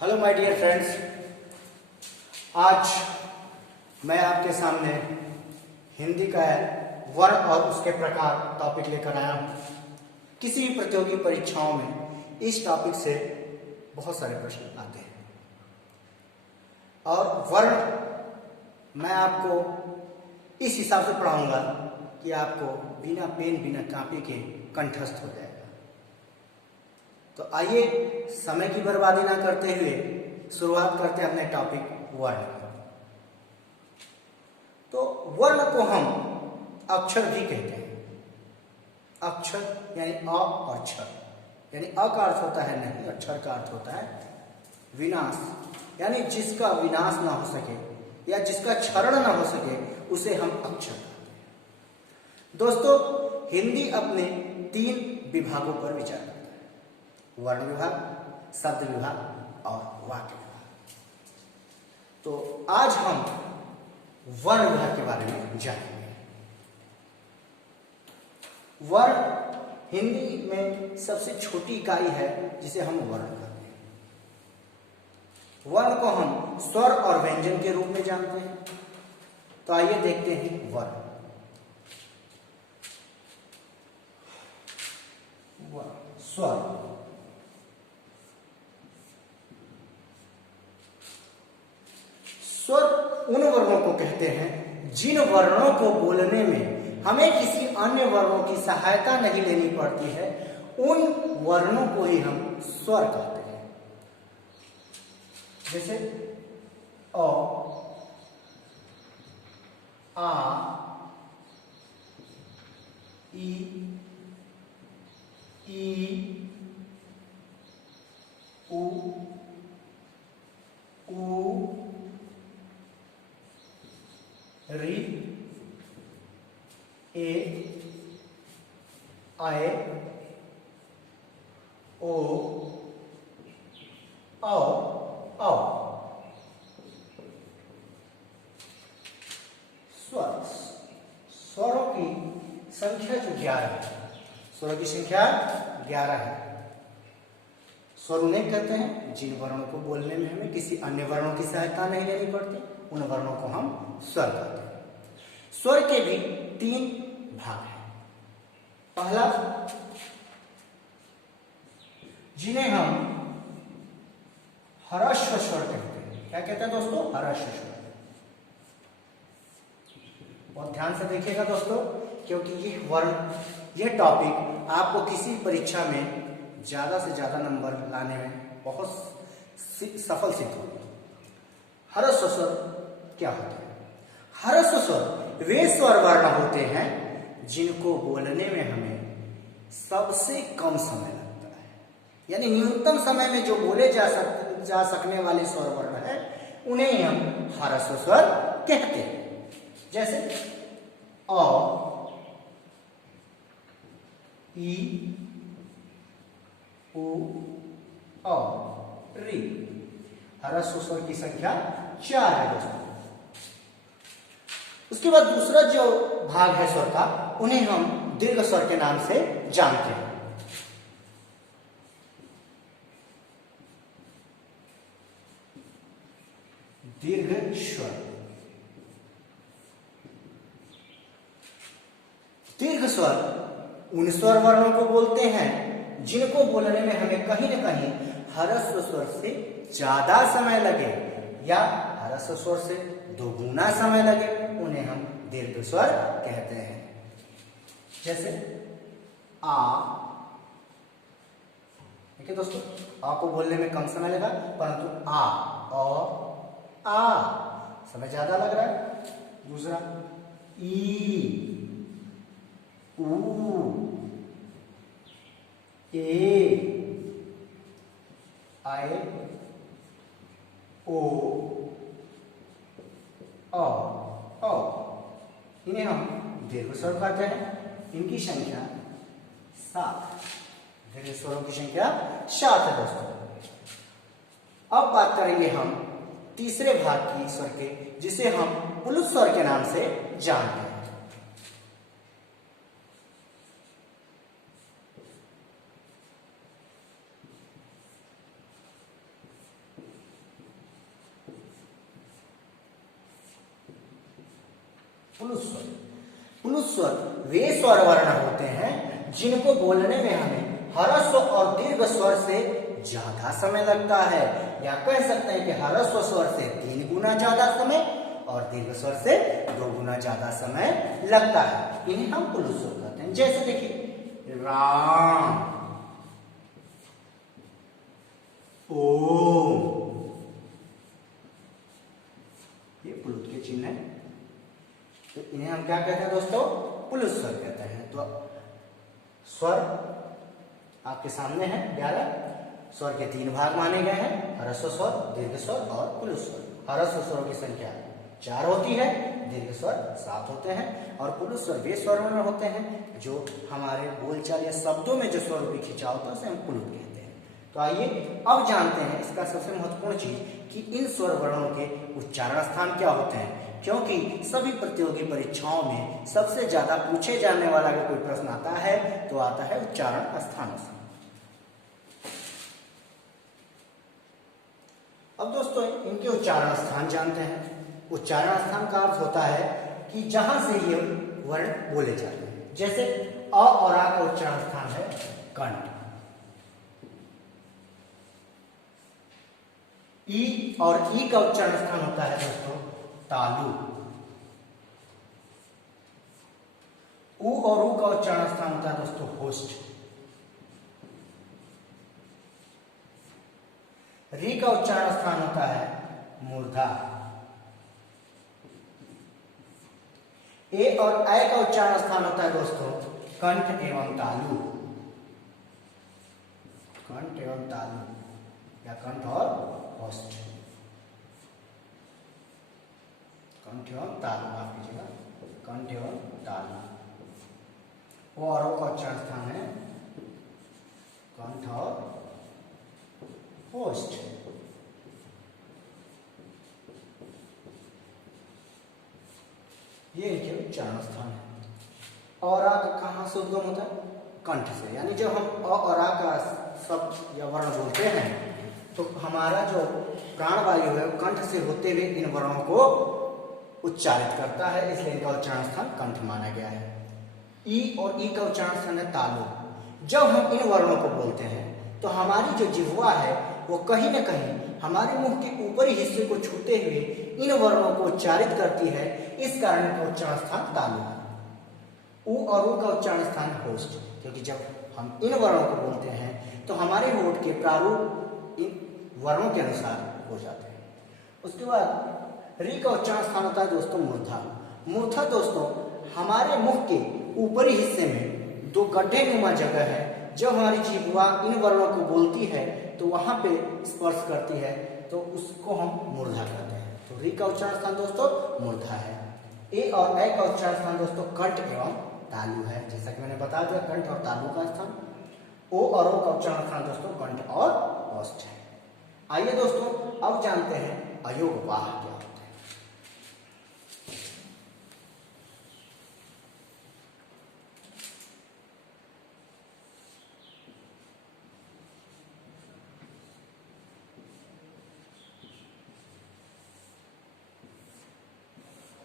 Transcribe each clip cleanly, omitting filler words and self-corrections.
Hello my dear friends, आज मैं आपके सामने हिंदी का वर्ण और उसके प्रकार टॉपिक लेकर आया हूँ। किसी भी प्रतियोगी परीक्षाओं में इस टॉपिक से बहुत सारे प्रश्न आते हैं और वर्ण मैं आपको इस हिसाब से पढ़ाऊंगा कि आपको बिना पेन बिना कॉपी के कंठस्थ हो जाएगा। तो आइए समय की बर्बादी ना करते हुए शुरुआत करते हैं अपने टॉपिक वर्ण। तो वर्ण को हम अक्षर भी कहते हैं। अक्षर यानी अ और क्षर, यानी अ का अर्थ होता है नहीं, अक्षर का अर्थ होता है विनाश, यानी जिसका विनाश ना हो सके या जिसका क्षरण ना हो सके उसे हम अक्षर कहते हैं। दोस्तों, हिंदी अपने 3 विभागों पर विचार करता है: वर्ण विभाग, शब्द विभाग और वाक्य विभाग। तो आज हम वर्ण विभाग के बारे में जानेंगे। वर्ण हिंदी में सबसे छोटी इकाई है जिसे हम वर्ण कहते हैं। वर्ण को हम स्वर और व्यंजन के रूप में जानते हैं। तो आइए देखते हैं वर्ण। स्वर स्वर उन वर्णों को कहते हैं जिन वर्णों को बोलने में हमें किसी अन्य वर्णों की सहायता नहीं लेनी पड़ती है, उन वर्णों को ही हम स्वर कहते हैं। जैसे अ, आ, ई, उ, री, ए, आए, ओ, औ। स्वर, स्वरों की संख्या जो 11 है, स्वरों की संख्या 11 है। स्वर उन्हें कहते हैं जिन वर्णों को बोलने में हमें किसी अन्य वर्णों की सहायता नहीं लेनी पड़ती, उन वर्णों को हम स्वर कहते हैं। स्वर के भी 3 भाग हैं। पहला, जिन्हें हम ह्रस्व स्वर कहते हैं। क्या कहते हैं दोस्तों? ह्रस्व स्वर। और ध्यान से देखिएगा दोस्तों, क्योंकि यह टॉपिक आपको किसी परीक्षा में ज्यादा से ज्यादा नंबर लाने में बहुत सफल सिद्ध होगा। ह्रस्व स्वर क्या होता है? ह्रस्व स्वर वे स्वर वर्ण होते हैं जिनको बोलने में हमें सबसे कम समय लगता है, यानी न्यूनतम समय में जो बोले जा सकने वाले स्वर वर्ण है उन्हें हम ह्रस्व स्वर कहते हैं। जैसे अ, ई, उ, औ, री। ह्रस्व स्वर की संख्या 4 है दोस्तों। उसके बाद दूसरा जो भाग है स्वर का, उन्हें हम दीर्घ स्वर के नाम से जानते हैं। दीर्घ स्वर। दीर्घ स्वर उन स्वर वर्णों को बोलते हैं जिनको बोलने में हमें कहीं न कहीं ह्रस्व स्वर से ज्यादा समय लगे या ह्रस्व स्वर से दोगुना समय लगे, उन्हें हम दीर्घ स्वर कहते हैं। जैसे आ, ठीक है दोस्तों, आ को बोलने में कम समय लगा, परंतु आ, समय ज्यादा लग रहा है। दूसरा ई, उ, ए, आए, ओ, औ। इन्हें हम दीर्घ स्वर कहते हैं। इनकी संख्या 7। दीर्घ स्वरों की संख्या 7 है दोस्तों। अब बात करेंगे हम तीसरे भाग की स्वर के, जिसे हम पुलुत स्वर के नाम से जानते हैं। पुलुस स्वर। पुलुस स्वर वे स्वर वर्ण होते हैं जिनको बोलने में हमें ह्रस्व और दीर्घ स्वर से ज्यादा समय लगता है, या कह सकते हैं कि ह्रस्व स्वर से 3 गुना ज्यादा समय और दीर्घ स्वर से 2 गुना ज्यादा समय लगता है। इन्हें हम पुलुस स्वर कहते हैं। जैसे देखिए राम, ओम, ये पुलुत के चिन्ह है, तो इन्हें हम क्या कहते हैं दोस्तों? पुलुस स्वर कहते हैं। तो स्वर आपके सामने है 11 स्वर के 3 भाग माने गए हैं, ह्रस्व स्वर, दीर्घ स्वर और पुलुस स्वर। ह्रस्व स्वरों की संख्या 4 होती है, दीर्घ स्वर 7 होते हैं और पुलुस स्वर वे स्वर वर्ण होते हैं जो हमारे बोलचाल या शब्दों में जो स्वर रूपी खिंचाव होता है उसे हम पुलुत कहते हैं। तो आइए अब जानते हैं इसका सबसे महत्वपूर्ण चीज कि इन स्वर वर्णों के उच्चारण स्थान क्या होते हैं, क्योंकि सभी प्रतियोगी परीक्षाओं में सबसे ज्यादा पूछे जाने वाला अगर कोई प्रश्न आता है तो आता है उच्चारण स्थानों से। अब दोस्तों इनके उच्चारण स्थान जानते हैं। उच्चारण स्थान का अर्थ होता है कि जहां से ये वर्ण बोले जाते हैं। जैसे अ और आ का उच्चारण स्थान है कंठ, ई और ई का उच्चारण स्थान होता है दोस्तों तालु, उ और उ का उच्चारण स्थान होता है दोस्तों होस्ट, री का उच्चारण स्थान होता है मूर्धा, ए और ऐ का उच्चारण स्थान होता है दोस्तों कंठ एवं तालु, कंठ एवं तालु या कंठ और होस्ट, कंठ एवं तालु, माफ कीजिएगा, कंठ एवं तालु। ओ और ओ का उच्चारण स्थान है कंठ और होस्ट। ये इनके उच्चारण स्थान है। और आ कहां से उद्गम होता है? कंठ से। यानी जब हम अ और आ का शब्द या वर्ण बोलते हैं तो हमारा जो प्राणवायु है वो कंठ से होते हुए इन वर्णों को उच्चारित करता है, इसलिए इनका उच्चारण स्थान कंठ माना गया है। ई और ई का उच्चारण स्थान है तालु। जब हम इन वर्णों को बोलते हैं तो हमारी जो जिह्वा है वो कहीं न कहीं हमारे मुंह के ऊपरी हिस्से को छूते हुए इन वर्णों को उच्चारित करती है, इस कारण का उच्चारण स्थान तालु है। उ और उ का उच्चारण स्थान होस्ट, क्योंकि जब हम इन वर्णों को बोलते हैं तो हमारे होठ के प्रारूप इन वर्णों के अनुसार हो जाते हैं। उसके बाद री का उच्चारण स्थान होता है दोस्तों मूर्धा। मूर्धा दोस्तों हमारे मुख के ऊपरी हिस्से में 2 गड्ढे नुमा जगह है, जब हमारी जिह्वा इन वर्णों को बोलती है तो वहां पे स्पर्श करती है, तो उसको हम मूर्धा कहते हैं। तो री का उच्चारण स्थान दोस्तों मूर्धा है। ए और ऐ का उच्चारण स्थान दोस्तों कंठ एवं तालु है, जैसा कि मैंने बता दिया कंठ और तालु का स्थान। ओ और ओ का उच्चारण स्थान दोस्तों कंठ और होस्ट है। आइए दोस्तों अब जानते हैं अयोग वाह क्या होता है।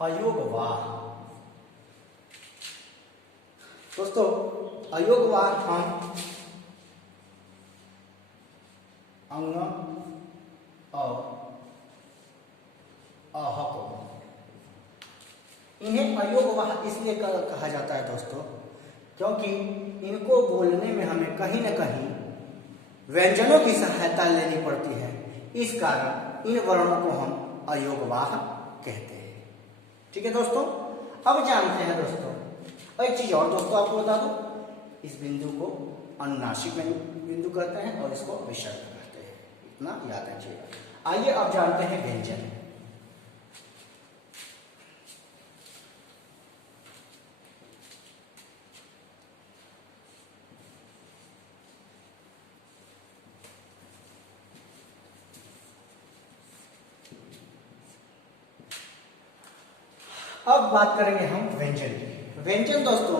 अयोग वाह दोस्तों, अयोग वाह हम अंग और अह को, इन्हें अयोग वाह इसलिए कहा जाता है दोस्तों क्योंकि इनको बोलने में हमें कहीं न कहीं व्यंजनों की सहायता लेनी पड़ती है, इस कारण इन वर्णों को हम अयोग वाह कहते हैं। ठीक है दोस्तों, अब जानते हैं दोस्तों एक चीज और दोस्तों आपको बता दूं, इस बिंदु को अनुनासिक बिंदु कहते हैं और इसको विसर्ग कहते हैं, इतना याद रखिएगा। आइए अब जानते हैं व्यंजन। अब बात करेंगे हम व्यंजन की। व्यंजन दोस्तों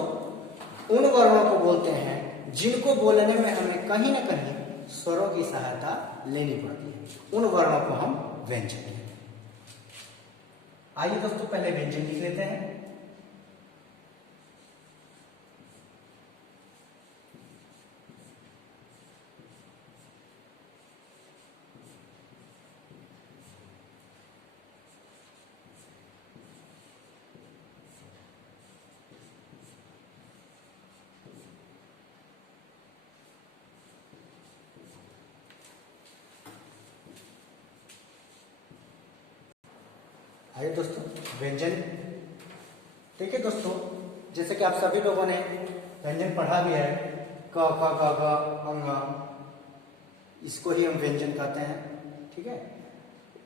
उन वर्णों को बोलते हैं जिनको बोलने में हमें कहीं न कहीं स्वरों की सहायता लेनी पड़ती है, उन वर्णों को हम व्यंजन कहते हैं। आइए दोस्तों पहले व्यंजन लिख लेते हैं। आइए दोस्तों व्यंजन। ठीक है दोस्तों, जैसे कि आप सभी लोगों ने व्यंजन पढ़ा भी है, क ख ग घ ङ, इसको ही हम व्यंजन कहते हैं। ठीक है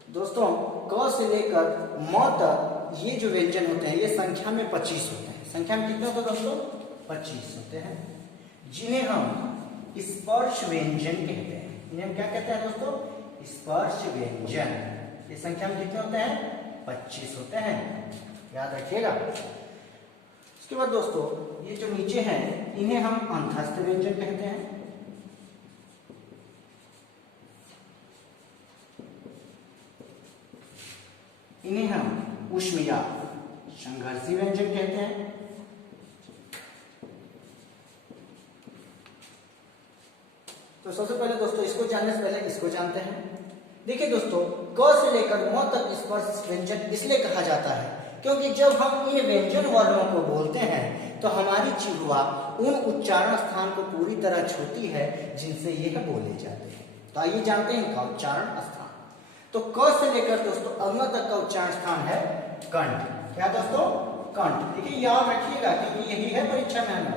दोस्तों, क से लेकर म तक ये जो व्यंजन होते हैं ये संख्या में 25 होते हैं। संख्या में कितने होते हैं दोस्तों? 25 होते हैं, जिन्हें हम स्पर्श व्यंजन कहते हैं। इन्हें हम क्या कहते हैं दोस्तों? स्पर्श व्यंजन। ये संख्या में कितने होते हैं? 25 होते हैं, याद रखिएगा। उसके बाद दोस्तों ये जो नीचे हैं इन्हें हम अंतस्थ व्यंजन कहते हैं। इन्हें हम ऊष्म या संघर्षी व्यंजन कहते हैं। तो सबसे पहले दोस्तों इसको जानने से पहले इसको जानते हैं। देखिए दोस्तों, क से लेकर म तक स्पर्श व्यंजन इसलिए कहा जाता है क्योंकि जब हम इन व्यंजन वर्णों को बोलते हैं तो हमारी जिह्वा उन उच्चारण स्थान को पूरी तरह छूती है जिनसे यह बोले जाते हैं। तो आइए जानते हैं इनका उच्चारण स्थान। तो क से लेकर दोस्तों अग्न तक का उच्चारण स्थान है कंठ। क्या दोस्तों? कंठ। देखिए याद रखिएगा क्योंकि यही है परीक्षा में आना।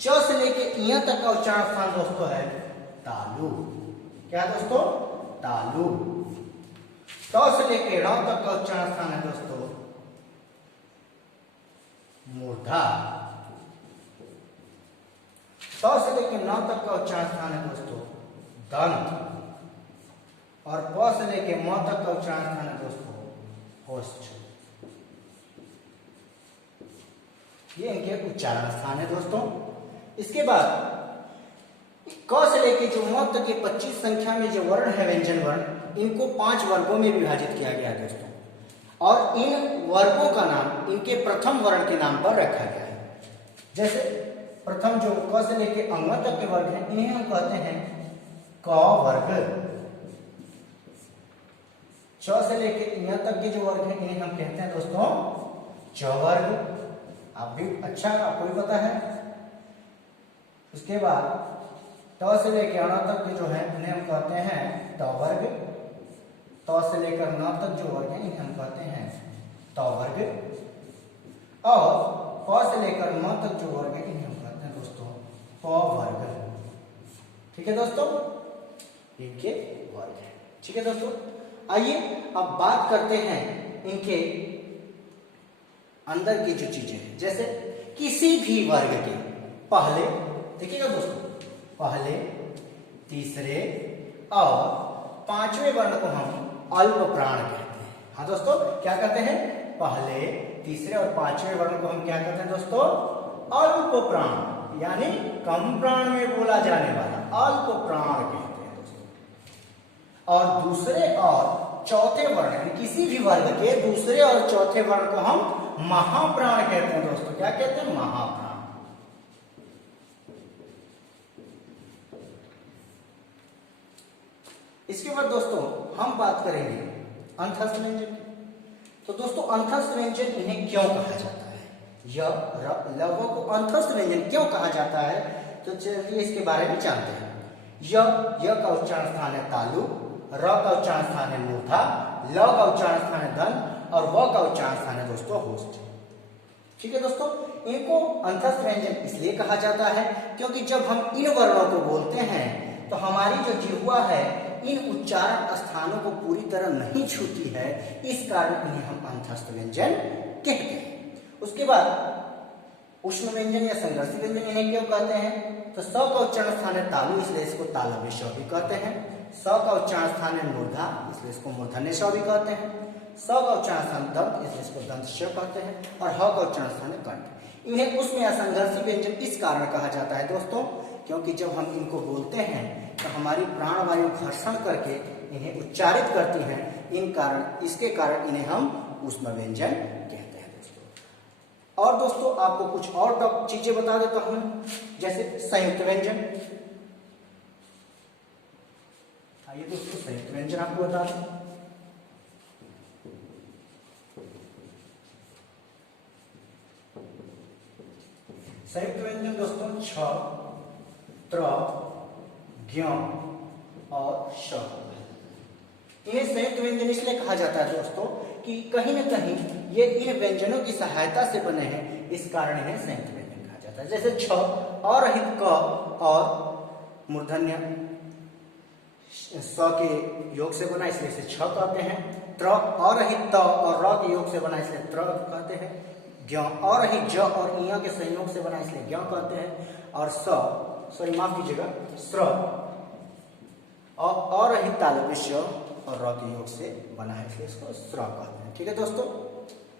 च से लेकर इ तक का उच्चारण स्थान दोस्तों है तालु। क्या दोस्तों? तालु। त से लेकर ण तक का उच्चारण स्थान है दोस्तों मूर्धा। त से लेकर न तक का उच्चारण स्थान है दोस्तों दंत। और प से लेकर म तक का उच्चारण स्थान है दोस्तों ओष्ठ। ये इनके उच्चारण स्थान है दोस्तों। इसके बाद क से लेकर जो म तक के 25 संख्या में जो वर्ण है व्यंजन वर्ण, इनको 5 वर्गों में विभाजित किया गया है दोस्तों। और इन वर्गों का नाम इनके प्रथम वर्ण के नाम पर रखा गया है। जैसे प्रथम जो क से लेकर अंग तक के वर्ग हैं इन्हें हम कहते हैं क वर्ग। च से लेकर इ तक के जो वर्ग हैं इन्हें हम कहते हैं दोस्तों च वर्ग। आप भी अच्छा, आपको भी पता है। उसके बाद त से लेकर अण तक के जो है इन्हें हम कहते हैं त वर्ग। त से लेकर न तक जो वर्ग है इन्हें हम कहते हैं त वर्ग। और प से लेकर म तक जो वर्ग है इन्हें हम कहते हैं दोस्तों प वर्ग। ठीक है दोस्तों, इनके वर्ग है। ठीक है दोस्तों, आइए अब बात करते हैं इनके अंदर की जो चीजें हैं। जैसे किसी भी वर्ग के पहले, देखिएगा दोस्तों, पहले, तीसरे और पांचवें वर्ण को हम अल्प प्राण कहते हैं। हाँ दोस्तों, क्या कहते हैं? पहले, तीसरे और पांचवें वर्ण को हम क्या कहते हैं दोस्तों? अल्प प्राण, यानी कम प्राण में बोला जाने वाला अल्प प्राण कहते हैं दोस्तों। और दूसरे और चौथे वर्ण यानी किसी भी वर्ग के दूसरे और चौथे वर्ण को हम महाप्राण कहते हैं दोस्तों। क्या कहते हैं? महाप्राण। इसके बाद दोस्तों हम बात करेंगे अंतस्थ व्यंजन की। तो दोस्तों अंतस्थ व्यंजन इन्हें क्यों कहा जाता है? लगभग को अंतस्थ व्यंजन क्यों कहा जाता है? तो चलिए इसके बारे में जानते हैं। य का उच्चारण स्थान है तालु, र का उच्चारण स्थान है मूर्धा, ल का उच्चारण स्थान है दंत और व का उच्चारण स्थान है दोस्तों होष्ठ। ठीक है दोस्तों, इनको अंतस्थ व्यंजन इसलिए कहा जाता है क्योंकि जब हम इन वर्णों को बोलते हैं तो हमारी जो जिह्वा है इन उच्चारण स्थानों को पूरी तरह नहीं छूती है, इस कारण इन्हें हम अंतस्थ व्यंजन कहते हैं। उसके बाद उष्ण व्यंजन या संघर्षी व्यंजन इन्हें क्यों कहते हैं? तो स का उच्चारण स्थान है तालु, इसलिए इसको तालव्य श भी कहते हैं। स का उच्चारण स्थान है मूर्धा, इसलिए इसको मूर्धन्य श भी कहते हैं। स का उच्चारण स्थान दंत, इसलिए इसको दंत श कहते हैं। और ह का उच्चारण स्थान है कंठ। इन्हें उष्ण या संघर्षी व्यंजन इस कारण कहा जाता है दोस्तों क्योंकि जब हम इनको बोलते हैं तो हमारी प्राणवायु घर्षण करके इन्हें उच्चारित करती हैं। इसके कारण इन्हें हम उष्ण व्यंजन कहते हैं दोस्तों। और दोस्तों आपको कुछ और चीजें बता देता हूं, जैसे संयुक्त व्यंजन। आइए दोस्तों संयुक्त व्यंजन आपको बता दें। संयुक्त व्यंजन दोस्तों छ, त्र, ज्ञ और श। इन्हें संयुक्त व्यंजन इसलिए कहा जाता है दोस्तों कि कहीं न कहीं ये इन व्यंजनों की सहायता से बने हैं, इस कारण इन्हें संयुक्त व्यंजन कहा जाता है। जैसे छ और रहित क और मूर्धन्य स के योग से बना इसलिए इसे छ कहते हैं। त्र और रहित त और र के योग से बना इसलिए त्र कहते हैं। ज्ञ और रहित ज और इ के संयोग से बना इसलिए ज्ञ कहते हैं। और सॉरी माफ कीजिएगा, स्र और रहित तालव्य श और र के योग से बना है इसलिए इसको स्र कहते हैं। ठीक है दोस्तों,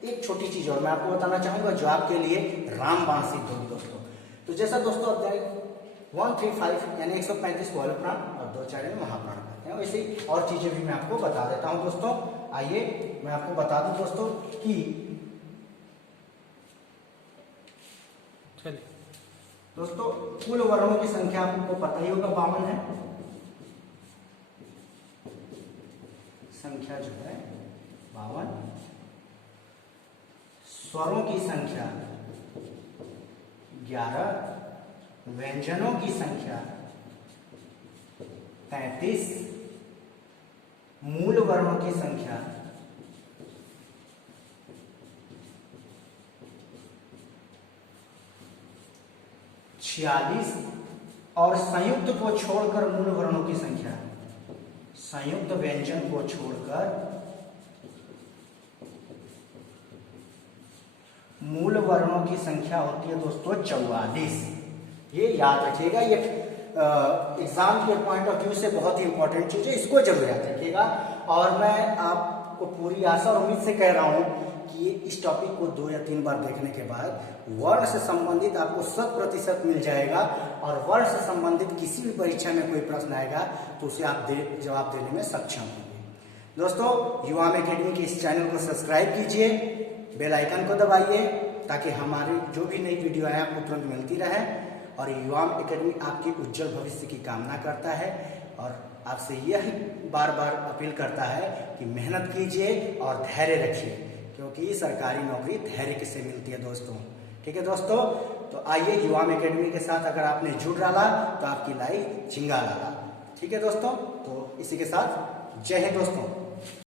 एक छोटी चीज और मैं आपको बताना चाहूंगा जो आपके लिए रामबाण सिद्ध होगी दोस्तों। तो जैसा दोस्तों अध्याय 135 यानी 135 को अलप्राण और 2 में महाप्राण कहते हैं, वैसे ही और चीजें भी मैं आपको बता देता हूं दोस्तों। आइए मैं आपको बता दूं दोस्तों कि दोस्तों कुल वर्णों की संख्या आपको पता ही होगा 52 है। संख्या जो है 52, स्वरों की संख्या 11, व्यंजनों की संख्या 33, मूल वर्णों की संख्या 46 और संयुक्त को छोड़कर मूल वर्णों की संख्या, संयुक्त व्यंजन को छोड़कर मूल वर्णों की संख्या होती है दोस्तों 44। ये याद रखिएगा, ये एग्जाम के पॉइंट ऑफ व्यू से बहुत ही इंपॉर्टेंट चीज है, इसको जरूर याद रखिएगा। और मैं आपको पूरी आशा और उम्मीद से कह रहा हूं कि इस टॉपिक को 2 या 3 बार देखने के बाद वर्ण से संबंधित आपको 100% मिल जाएगा। और वर्ण से संबंधित किसी भी परीक्षा में कोई प्रश्न आएगा तो उसे आप जवाब देने में सक्षम होंगे। दोस्तों युवाम एकेडमी के इस चैनल को सब्सक्राइब कीजिए, बेल आइकन को दबाइए ताकि हमारी जो भी नई वीडियो है आपको तुरंत मिलती रहे। और युवाम एकेडमी आपके उज्जवल भविष्य की कामना करता है और आपसे यही बार बार अपील करता है कि मेहनत कीजिए और धैर्य रखिए, क्योंकि सरकारी नौकरी धैर्य से मिलती है दोस्तों। ठीक है दोस्तों, तो आइए युवाम एकेडमी के साथ अगर आपने जुड़ डाला तो आपकी लाइफ चिंगारा। ठीक है दोस्तों, तो इसी के साथ जय हिंद दोस्तों।